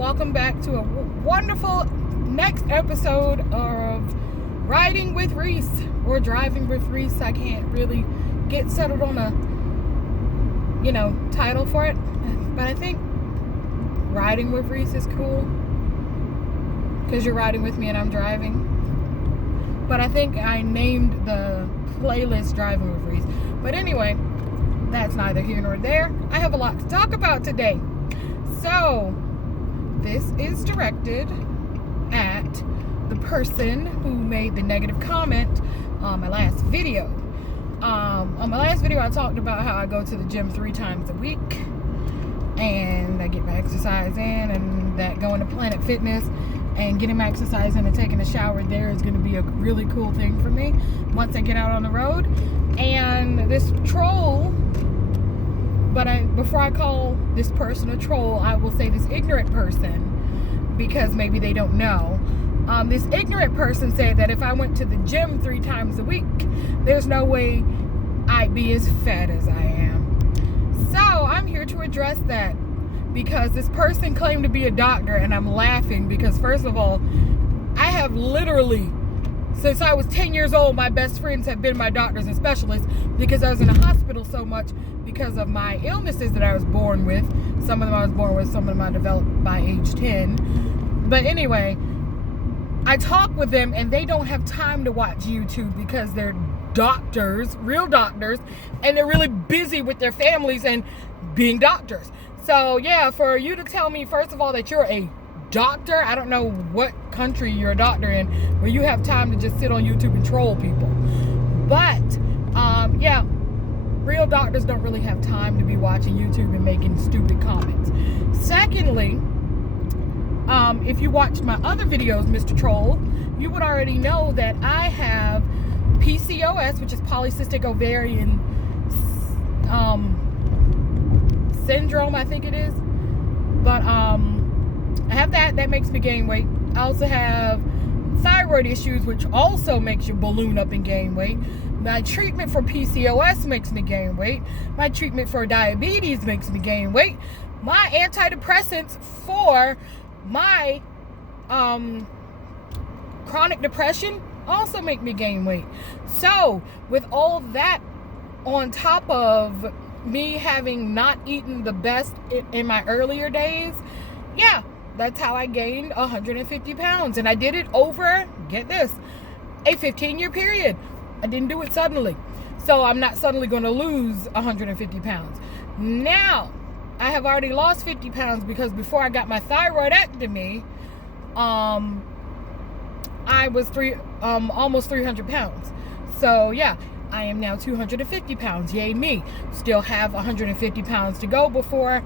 welcome back to a wonderful next episode of Riding with Reese, or Driving with Reese. I can't really get settled on a, title for it, but I think Riding with Reese is cool, because you're riding with me and I'm driving. But I think I named the playlist Driving with Reese. But anyway, that's neither here nor there. I have a lot to talk about today. So, this is directed at the person who made the negative comment on my last video. On my last video, I talked about how I go to the gym 3 times a week, and I get my exercise in, and that going to Planet Fitness and getting my exercise in and taking a shower there is going to be a really cool thing for me once I get out on the road. And this troll, before I call this person a troll, I will say this ignorant person, because maybe they don't know. This ignorant person said that if I went to the gym 3 times a week, there's no way I'd be as fat as I am. So I'm here to address that, because this person claimed to be a doctor, and I'm laughing because, first of all, I have literally, since I was 10 years old, my best friends have been my doctors and specialists, because I was in a hospital so much because of my illnesses that I was born with. Some of them I was born with, some of them I developed by age 10. But anyway, I talk with them, and they don't have time to watch YouTube because they're doctors, real doctors, and they're really busy with their families and being doctors. So yeah, for you to tell me, first of all, that you're a doctor, I don't know what country you're a doctor in where you have time to just sit on YouTube and troll people. But yeah, real doctors don't really have time to be watching YouTube and making stupid comments. Secondly, if you watched my other videos, Mr. Troll, you would already know that I have PCOS, which is polycystic ovarian syndrome, I think it is. But I have that makes me gain weight. I also have thyroid issues, which also makes you balloon up and gain weight. My treatment for PCOS makes me gain weight. My treatment for diabetes makes me gain weight. My antidepressants for my chronic depression also make me gain weight. So with all that on top of me having not eaten the best in my earlier days, yeah, that's how I gained 150 pounds. And I did it over, get this, a 15-year period. I didn't do it suddenly. So I'm not suddenly going to lose 150 pounds. Now, I have already lost 50 pounds because before I got my thyroidectomy, I was almost 300 pounds. So yeah, I am now 250 pounds. Yay me. Still have 150 pounds to go before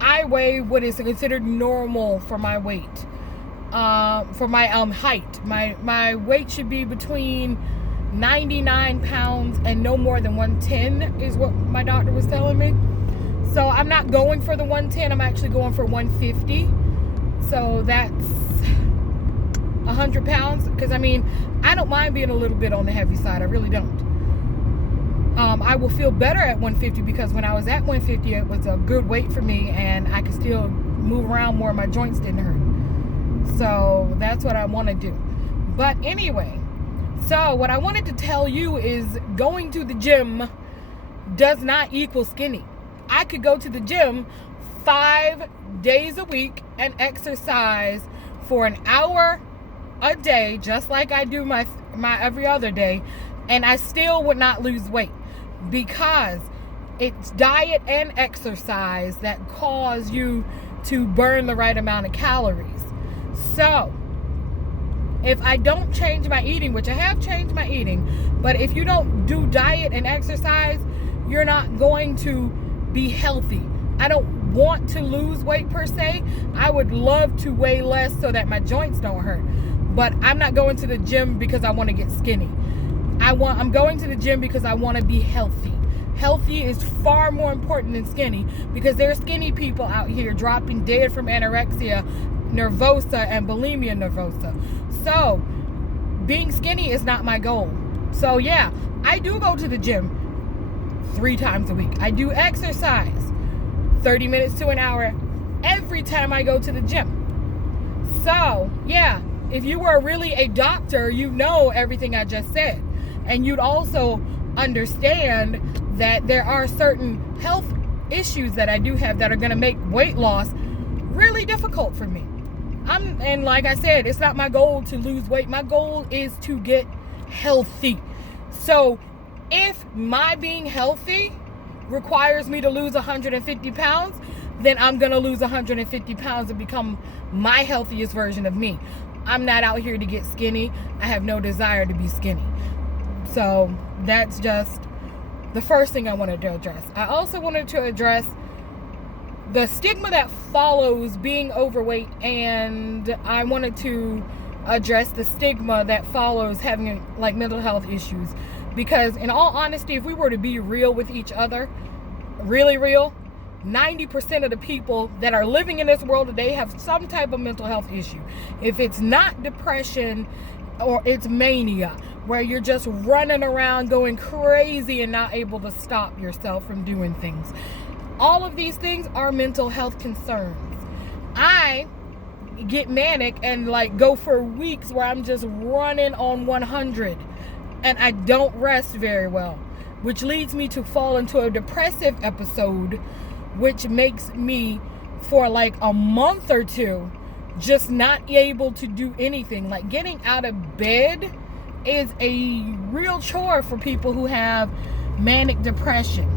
I weigh what is considered normal for my weight. For my height. My weight should be between 99 pounds and no more than 110 is what my doctor was telling me. So I'm not going for the 110, I'm actually going for 150. So that's 100 pounds. Because I mean, I don't mind being a little bit on the heavy side. I really don't. I will feel better at 150 because when I was at 150, it was a good weight for me and I could still move around more. My joints didn't hurt. So that's what I want to do. But anyway, so what I wanted to tell you is going to the gym does not equal skinny. I could go to the gym 5 days a week and exercise for an hour a day, just like I do my every other day, and I still would not lose weight, because it's diet and exercise that cause you to burn the right amount of calories. So if I don't change my eating, which I have changed my eating, but if you don't do diet and exercise, you're not going to be healthy. I don't want to lose weight per se. I would love to weigh less so that my joints don't hurt. But I'm not going to the gym because I want to get skinny. I'm going to the gym because I want to be healthy. Healthy is far more important than skinny, because there are skinny people out here dropping dead from anorexia nervosa and bulimia nervosa. So being skinny is not my goal. So yeah, I do go to the gym 3 times a week. I do exercise 30 minutes to an hour every time I go to the gym. So, yeah, if you were really a doctor, you know everything I just said. And you'd also understand that there are certain health issues that I do have that are going to make weight loss really difficult for me. And like I said, it's not my goal to lose weight. My goal is to get healthy. So if my being healthy requires me to lose 150 pounds, then I'm going to lose 150 pounds and become my healthiest version of me. I'm not out here to get skinny. I have no desire to be skinny. So that's just the first thing I wanted to address. I also wanted to address the stigma that follows being overweight, and I wanted to address the stigma that follows having like mental health issues. Because in all honesty, if we were to be real with each other, really real, 90% of the people that are living in this world today have some type of mental health issue. If it's not depression, or it's mania, where you're just running around going crazy and not able to stop yourself from doing things. All of these things are mental health concerns. I get manic and like go for weeks where I'm just running on 100 and I don't rest very well, which leads me to fall into a depressive episode, which makes me for like a month or two just not able to do anything. Like getting out of bed is a real chore for people who have manic depression.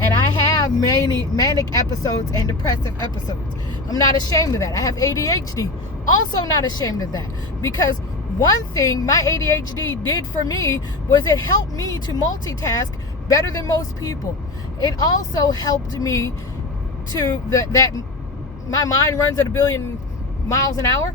And I have manic episodes and depressive episodes. I'm not ashamed of that. I have ADHD. Also not ashamed of that. Because one thing my ADHD did for me was it helped me to multitask better than most people. It also helped me to that my mind runs at 1 billion miles an hour,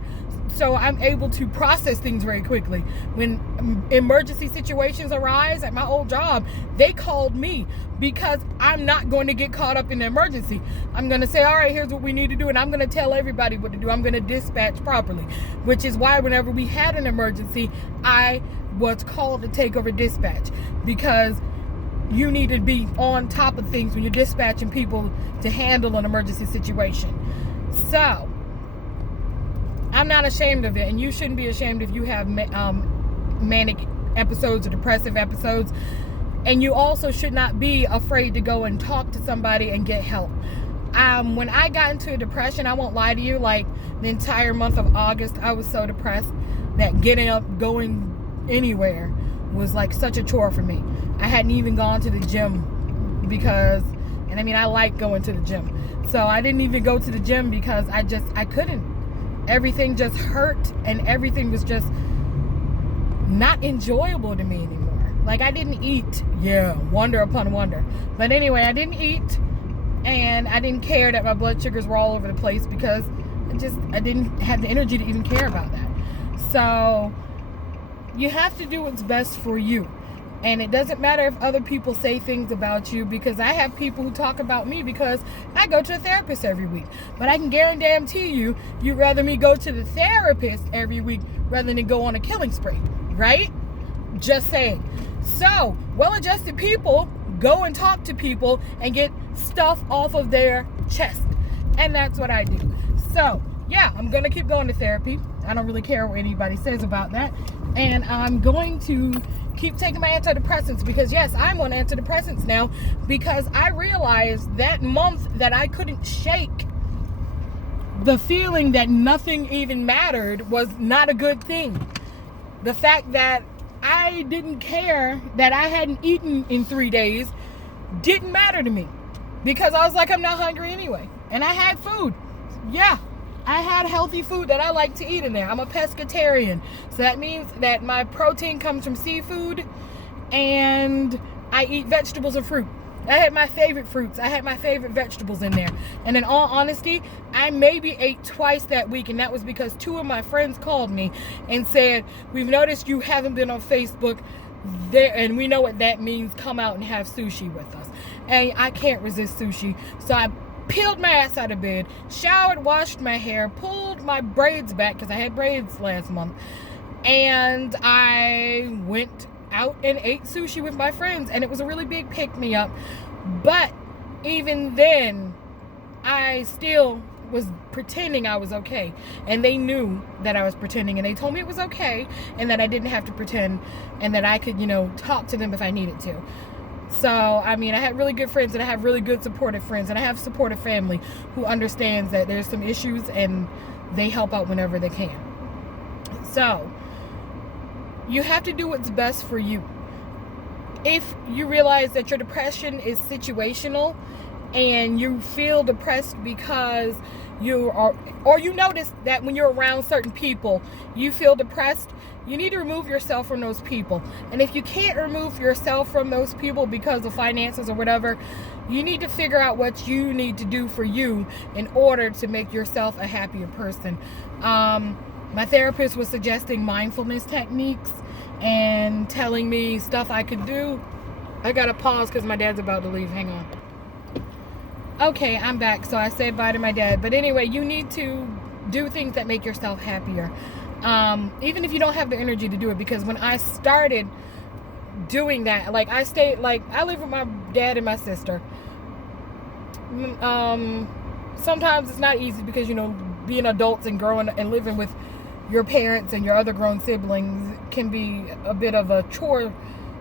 so I'm able to process things very quickly. When emergency situations arise at my old job, they called me because I'm not going to get caught up in the emergency. I'm going to say, all right, here's what we need to do, and I'm going to tell everybody what to do. I'm going to dispatch properly, which is why whenever we had an emergency, I was called to take over dispatch, because you need to be on top of things when you're dispatching people to handle an emergency situation. So I'm not ashamed of it, and you shouldn't be ashamed if you have manic episodes or depressive episodes. And you also should not be afraid to go and talk to somebody and get help. When I got into a depression, I won't lie to you, like the entire month of August, I was so depressed that getting up, going anywhere was like such a chore for me. I hadn't even gone to the gym because, and I mean, I like going to the gym. So I didn't even go to the gym because I couldn't. Everything just hurt and everything was just not enjoyable to me anymore. Like I didn't eat. Yeah, wonder upon wonder. But anyway, I didn't eat, and I didn't care that my blood sugars were all over the place because I didn't have the energy to even care about that. So you have to do what's best for you. And it doesn't matter if other people say things about you, because I have people who talk about me because I go to a therapist every week. But I can guarantee you, you'd rather me go to the therapist every week rather than go on a killing spree, right? Just saying. So, well-adjusted people go and talk to people and get stuff off of their chest. And that's what I do. So, yeah, I'm going to keep going to therapy. I don't really care what anybody says about that. And I'm going to keep taking my antidepressants because, yes, I'm on antidepressants now because I realized that month that I couldn't shake the feeling that nothing even mattered was not a good thing. The fact that I didn't care that I hadn't eaten in 3 days didn't matter to me because I was like, I'm not hungry anyway. And I had food. Yeah. I had healthy food that I like to eat in there. I'm a pescatarian. So that means that my protein comes from seafood and I eat vegetables and fruit. I had my favorite fruits. I had my favorite vegetables in there. And in all honesty, I maybe ate twice that week, and that was because 2 of my friends called me and said, we've noticed you haven't been on Facebook there, and we know what that means. Come out and have sushi with us. And I can't resist sushi. So I peeled my ass out of bed, showered, washed my hair, pulled my braids back because I had braids last month, and I went out and ate sushi with my friends, and it was a really big pick-me-up. But even then, I still was pretending I was okay, and they knew that I was pretending, and they told me it was okay, and that I didn't have to pretend, and that I could, talk to them if I needed to. So, I mean, I had really good friends, and I have really good supportive friends, and I have supportive family who understands that there's some issues, and they help out whenever they can. So, you have to do what's best for you. If you realize that your depression is situational, and you feel depressed because or you notice that when you're around certain people, you feel depressed, you need to remove yourself from those people. And if you can't remove yourself from those people because of finances or whatever, you need to figure out what you need to do for you in order to make yourself a happier person. My therapist was suggesting mindfulness techniques and telling me stuff I could do. I gotta pause because my dad's about to leave. Hang on. Okay, I'm back. So I said bye to my dad. But anyway, you need to do things that make yourself happier. Even if you don't have the energy to do it. Because when I started doing that, I live with my dad and my sister. Sometimes it's not easy because, being adults and growing and living with your parents and your other grown siblings can be a bit of a chore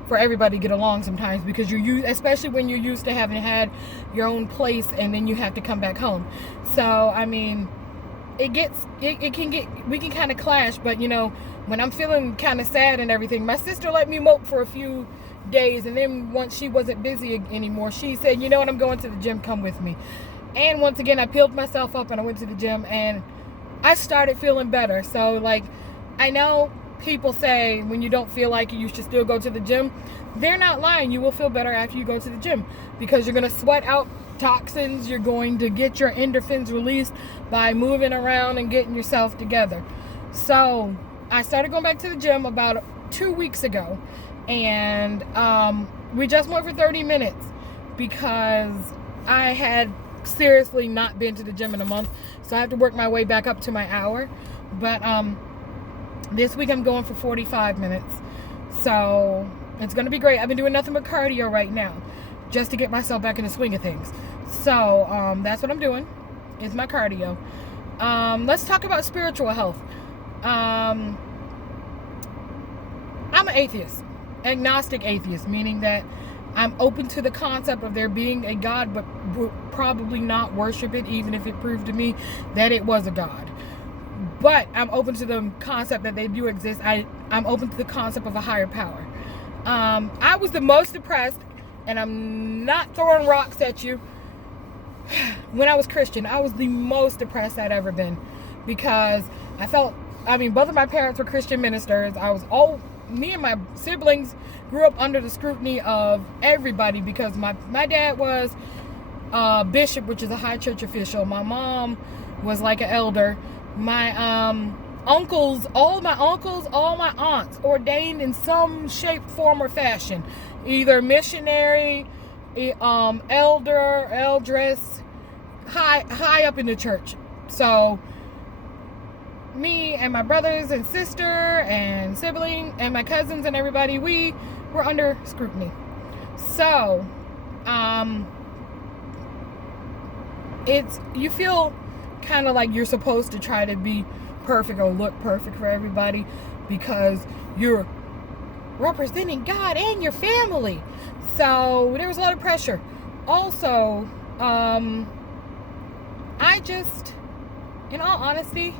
for everybody to get along sometimes, because especially when you're used to having had your own place and then you have to come back home. So, I mean, we can kind of clash, but when I'm feeling kind of sad and everything, my sister let me mope for a few days, and then once she wasn't busy anymore, she said, you know what, I'm going to the gym, come with me. And once again, I peeled myself up and I went to the gym, and I started feeling better. So, I know people say when you don't feel like it, you should still go to the gym. They're not lying. You will feel better after you go to the gym, because you're going to sweat out toxins. You're going to get your endorphins released by moving around and getting yourself together. So I started going back to the gym about 2 weeks ago, and we just went for 30 minutes because I had seriously not been to the gym in a month, so I have to work my way back up to my hour. But this week I'm going for 45 minutes, so it's going to be great. I've been doing nothing but cardio right now just to get myself back in the swing of things. So that's what I'm doing, is my cardio. Let's talk about spiritual health. I'm an atheist, agnostic atheist, meaning that I'm open to the concept of there being a God, but would probably not worship it, even if it proved to me that it was a God. But I'm open to the concept that they do exist. I'm open to the concept of a higher power. I was the most depressed, and I'm not throwing rocks at you. When I was Christian, I was the most depressed I'd ever been, because both of my parents were Christian ministers. Me and my siblings grew up under the scrutiny of everybody, because my dad was a bishop, which is a high church official. My mom was like an elder. My uncles, all my aunts ordained in some shape, form, or fashion, either missionary, elder, eldress, high up in the church. So me and my brothers and sister and sibling and my cousins and everybody, we were under scrutiny. So you feel kind of like you're supposed to try to be perfect or look perfect for everybody, because you're representing God and your family. So there was a lot of pressure. Also, in all honesty,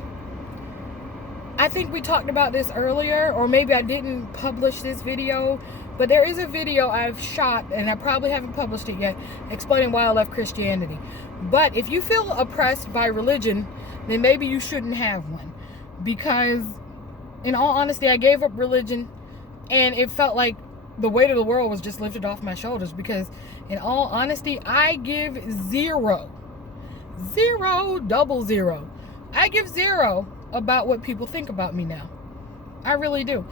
I think we talked about this earlier, or maybe I didn't publish this video, but there is a video I've shot, and I probably haven't published it yet, explaining why I left Christianity. But if you feel oppressed by religion, then maybe you shouldn't have one. Because, in all honesty, I gave up religion, and it felt like the weight of the world was just lifted off my shoulders. Because, in all honesty, I give zero, double zero. I give zero about what people think about me now. I really do.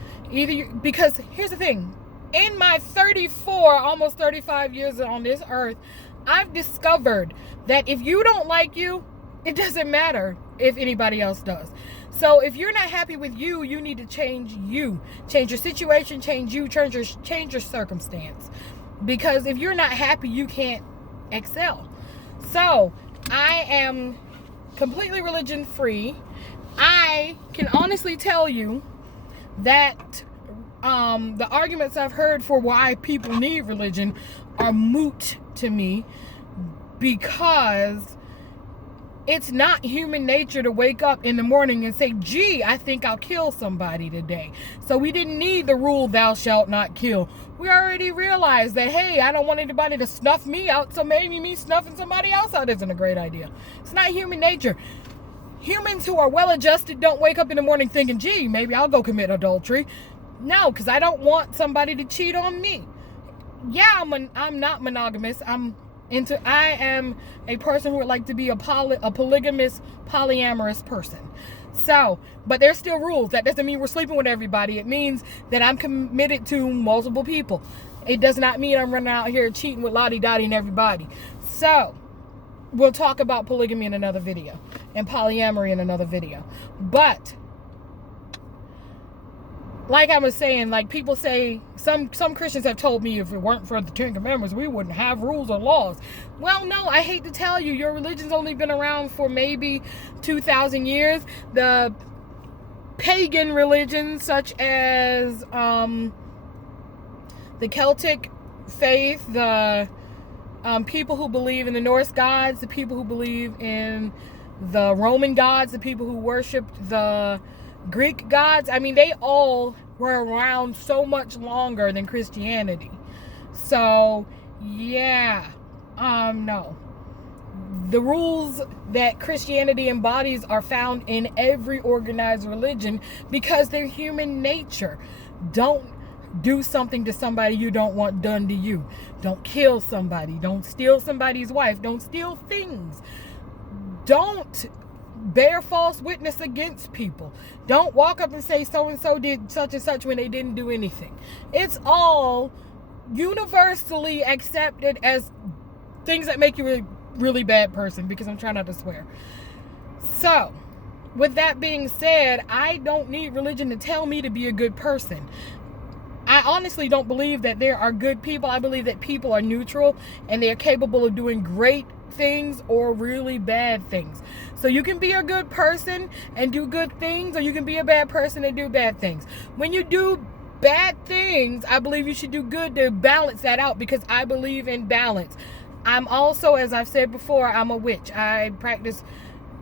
Because here's the thing. In my 34, almost 35 years on this earth, I've discovered that if you don't like you, it doesn't matter if anybody else does. So if you're not happy with you, you need to change you. Change your situation, change you, change your circumstance. Because if you're not happy, you can't excel. So I am completely religion free. I can honestly tell you that the arguments I've heard for why people need religion are moot to me, because it's not human nature to wake up in the morning and say, gee, I think I'll kill somebody today. So we didn't need the rule, thou shalt not kill. We already realized that, hey, I don't want anybody to snuff me out, so maybe me snuffing somebody else out isn't a great idea. It's not human nature. Humans who are well-adjusted don't wake up in the morning thinking, gee, maybe I'll go commit adultery. No, because I don't want somebody to cheat on me. Yeah, I'm not monogamous. I am a person who would like to be a polygamous, polyamorous person. So, but there's still rules. That doesn't mean we're sleeping with everybody. It means that I'm committed to multiple people. It does not mean I'm running out here cheating with Lottie Dottie and everybody. So, we'll talk about polygamy in another video and polyamory in another video. But like I was saying, like people say, some Christians have told me if it weren't for the Ten Commandments, we wouldn't have rules or laws. Well, no, I hate to tell you, your religion's only been around for maybe 2,000 years. The pagan religions, such as the Celtic faith, the people who believe in the Norse gods, the people who believe in the Roman gods, the people who worshiped the Greek gods, I mean, they all were around so much longer than Christianity. So, yeah, no. The rules that Christianity embodies are found in every organized religion because they're human nature. Don't do something to somebody you don't want done to you. Don't kill somebody. Don't steal somebody's wife. Don't steal things. Don't bear false witness against people. Don't walk up and say so-and-so did such and such when they didn't do anything. It's all universally accepted as things that make you a really bad person, because I'm trying not to swear. So, with that being said, I don't need religion to tell me to be a good person. I honestly don't believe that there are good people. I believe that people are neutral and they're capable of doing great things or really bad things. So you can be a good person and do good things, or you can be a bad person and do bad things. When you do bad things, I believe you should do good to balance that out, because I believe in balance. I'm also, as I've said before, I'm a witch. I practice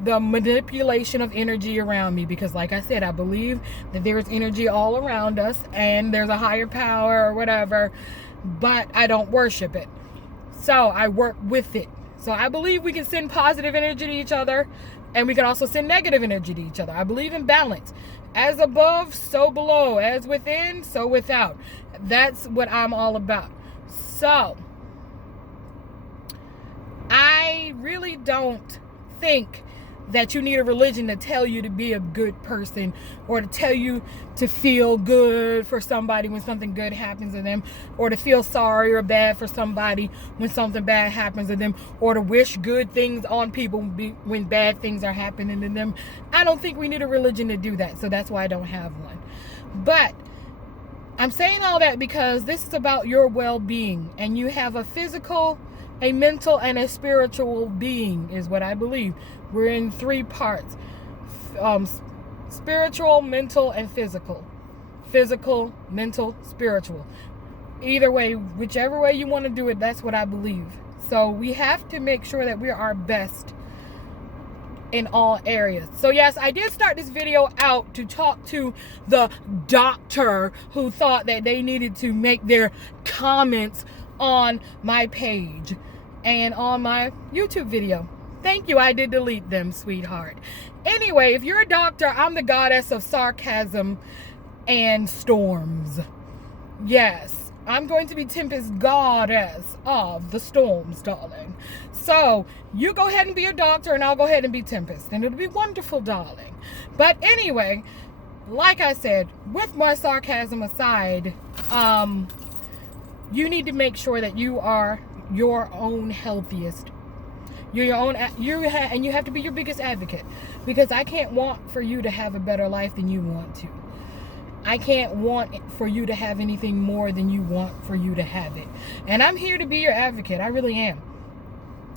the manipulation of energy around me, because like I said, I believe that there's energy all around us and there's a higher power or whatever, but I don't worship it. So I work with it. So I believe we can send positive energy to each other, and we can also send negative energy to each other. I believe in balance. As above, so below. As within, so without. That's what I'm all about. So I really don't think that you need a religion to tell you to be a good person, or to tell you to feel good for somebody when something good happens to them, or to feel sorry or bad for somebody when something bad happens to them, or to wish good things on people when bad things are happening to them. I don't think we need a religion to do that, so that's why I don't have one. But I'm saying all that because this is about your well-being, and you have a physical, a mental, and a spiritual being, is what I believe. We're in three parts: spiritual, mental, and physical. Physical, mental, spiritual. Either way, whichever way you want to do it, that's what I believe. So we have to make sure that we're our best in all areas. So yes, I did start this video out to talk to the doctor who thought that they needed to make their comments on my page and on my YouTube video. Thank you, I did delete them, sweetheart. Anyway, if you're a doctor, I'm the goddess of sarcasm and storms. Yes, I'm going to be Tempest, goddess of the storms, darling. So, you go ahead and be a doctor, and I'll go ahead and be Tempest, and it'll be wonderful, darling. But anyway, like I said, with my sarcasm aside, you need to make sure that you are your own healthiest. You're your own, and you have to be your biggest advocate, because I can't want for you to have a better life than you want to. I can't want for you to have anything more than you want for you to have it. And I'm here to be your advocate. I really am.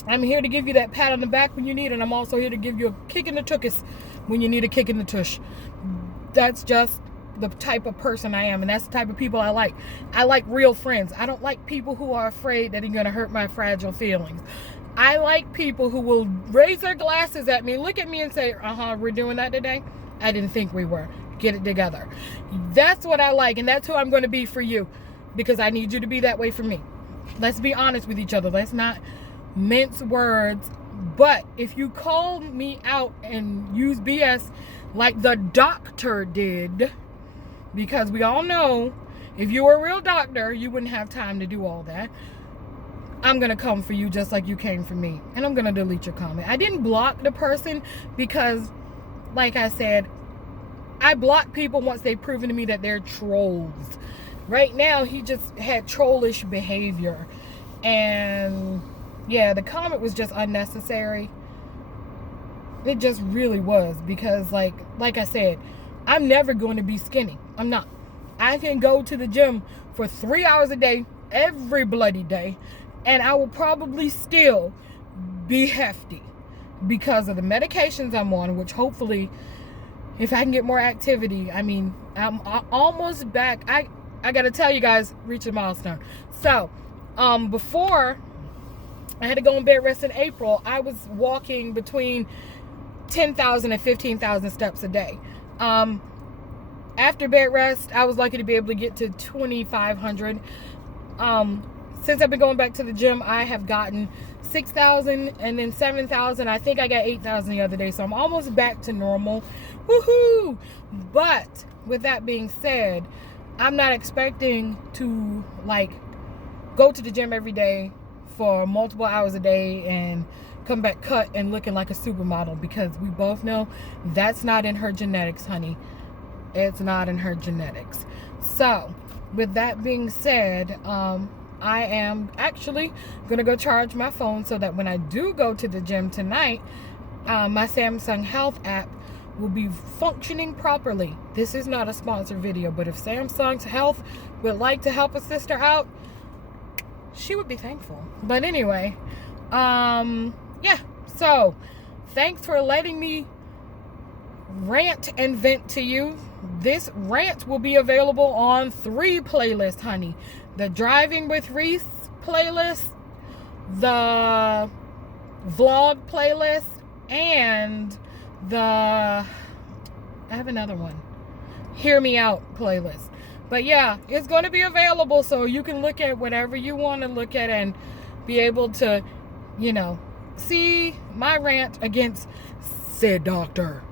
I'm here to give you that pat on the back when you need it. And I'm also here to give you a kick in the tuchus when you need a kick in the tush. That's just the type of person I am, and that's the type of people I like. I like real friends. I don't like people who are afraid that they're going to hurt my fragile feelings. I like people who will raise their glasses at me, look at me and say, we're doing that today? I didn't think we were. Get it together. That's what I like, and that's who I'm going to be for you, because I need you to be that way for me. Let's be honest with each other. Let's not mince words. But if you call me out and use BS like the doctor did, because we all know if you were a real doctor, you wouldn't have time to do all that. I'm going to come for you just like you came for me. And I'm going to delete your comment. I didn't block the person because, like I said, I block people once they've proven to me that they're trolls. Right now, he just had trollish behavior. And yeah, the comment was just unnecessary. It just really was, because like I said, I'm never going to be skinny. I'm not. I can go to the gym for 3 hours a day, every bloody day, and I will probably still be hefty because of the medications I'm on, which hopefully, if I can get more activity, I mean, I'm almost back. I got to tell you guys, reach a milestone. So, before I had to go on bed rest in April, I was walking between 10,000 and 15,000 steps a day. After bed rest, I was lucky to be able to get to 2,500. Since I've been going back to the gym, I have gotten 6,000 and then 7,000. I think I got 8,000 the other day, so I'm almost back to normal. Woohoo! But with that being said, I'm not expecting to like go to the gym every day for multiple hours a day and come back cut and looking like a supermodel, because we both know that's not in her genetics, honey. It's not in her genetics. So with that being said, I am actually gonna go charge my phone so that when I do go to the gym tonight, my Samsung Health app will be functioning properly. This is not a sponsored video, but if Samsung's Health would like to help a sister out, she would be thankful. But anyway, yeah, so thanks for letting me rant and vent to you. This rant will be available on 3 playlists, honey. The Driving with Reese playlist, the vlog playlist, and I have another one, Hear Me Out playlist. But yeah, it's going to be available, so you can look at whatever you want to look at and be able to, you know, see my rant against said doctor.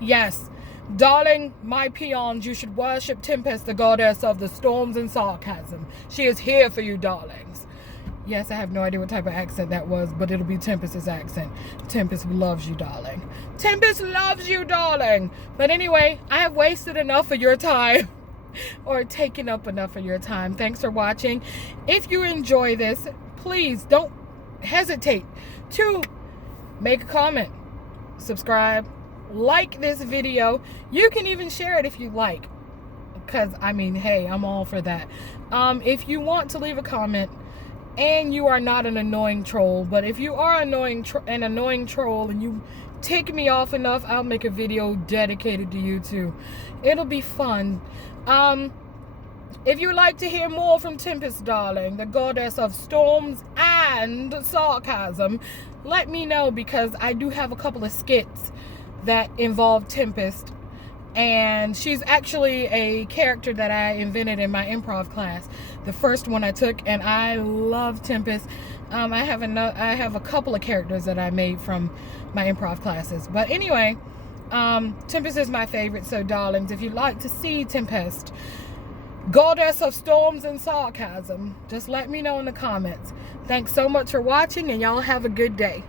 Yes, darling, my peons, you should worship Tempest, the goddess of the storms and sarcasm. She is here for you, darlings. Yes, I have no idea what type of accent that was, but it'll be Tempest's accent. Tempest loves you, darling. Tempest loves you, darling. But anyway, I have wasted enough of your time, or taken up enough of your time. Thanks for watching. If you enjoy this, please don't hesitate to make a comment, subscribe, like this video. You can even share it if you like, because I mean, hey, I'm all for that. If you want to leave a comment and you are not an annoying troll, but if you are an annoying troll and you tick me off enough, I'll make a video dedicated to you too. It'll be fun. If you'd like to hear more from Tempest, darling, the goddess of storms and sarcasm, let me know, because I do have a couple of skits that involve Tempest, and she's actually a character that I invented in my improv class, the first one I took, and I love Tempest. I have a couple of characters that I made from my improv classes, but anyway, Tempest is my favorite. So darlings, if you'd like to see Tempest, goddess of storms and sarcasm, just let me know in the comments. Thanks so much for watching, and y'all have a good day.